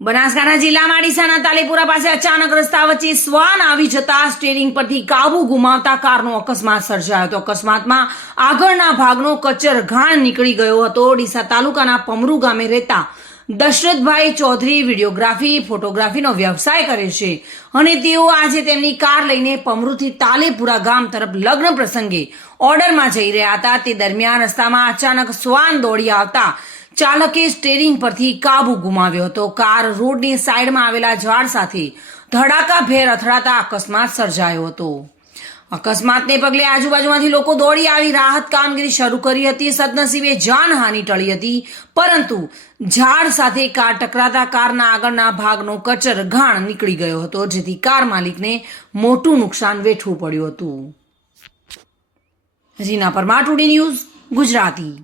બનાસકાંઠા જિલ્લામાં ડીસાના તાલેપુરા પાસે અચાનક રસ્તા વચ્ચે શ્વાન આવી જતા સ્ટીયરિંગ પરથી કાબુ ગુમાવતા કારનો અકસ્માત સર્જાયો હતો. અકસ્માતમાં આગળના ભાગનો કચર ઘાણ નીકળી ગયો હતો. ડીસા તાલુકાના પમરુ ગામે રહેતા દશરથભાઈ ચૌધરી વિડીયોગ્રાફી ફોટોગ્રાફીનો વ્યવસાય કરે છે અને તેઓ આજે તેમની કાર લઈને પમરુથી તાલેપુરા ગામ તરફ લગ્ન પ્રસંગે ઓર્ડરમાં જઈ રહ્યા હતા. તે દરમિયાન રસ્તામાં અચાનક શ્વાન દોડી આવતા ચાલકે સ્ટીયરિંગ પરથી કાબુ ગુમાવ્યો હતો. કાર રોડની સાઈડમાં આવેલા ઝાડ સાથે ધડાકાભેર અથડાતા અકસ્માત સર્જાયો હતો. અકસ્માતને પગલે આજુબાજુમાંથી લોકો દોડી આવી રાહત કામગીરી શરૂ કરી હતી. સદનસીબે જાનહાનિ ટળી હતી, પરંતુ ઝાડ સાથે કાર ટકરાતા કારના આગળના ભાગનો કચર ઘાણ નીકળી ગયો હતો, જેથી કાર માલિકને મોટું નુકસાન વેઠવું પડ્યું હતું. Reena Parmar, today news, Gujarati.